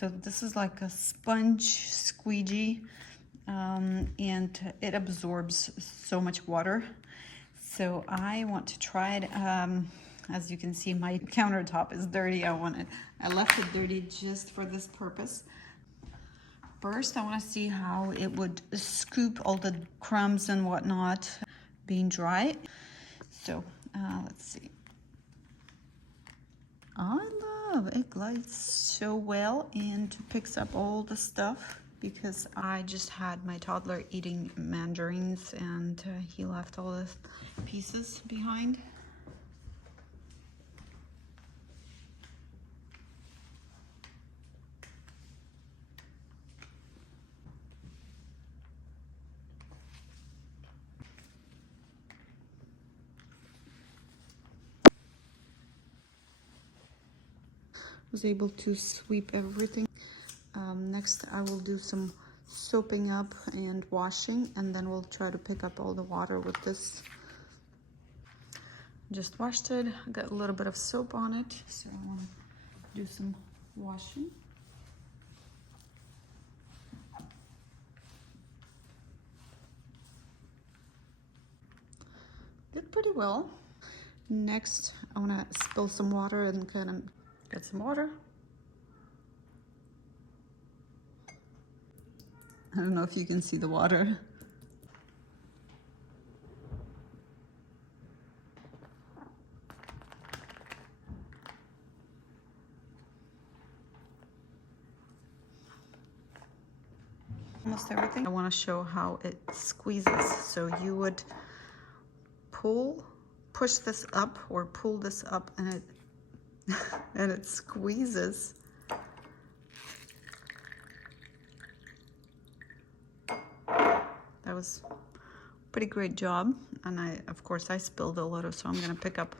So this is like a sponge squeegee, and it absorbs so much water. So I want to try it. As you can see, my countertop is dirty. I left it dirty just for this purpose. First, I want to see how it would scoop all the crumbs and whatnot being dry. So let's see. I love it glides so well and picks up all the stuff, because I just had my toddler eating mandarins and he left all the pieces behind. Was able to sweep everything. Next I will do some soaping up and washing, and then we'll try to pick up all the water with this. Just washed it. I got a little bit of soap on it, so I want to do some washing. Did pretty well. Next I want to spill some water and kind of get some water. I don't know if you can see the water. Almost everything. I want to show how it squeezes. So you would push this up or pull this up, and it and it squeezes. That was a pretty great job, and of course I spilled a little, so I'm gonna pick up.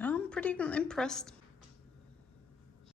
I'm pretty impressed.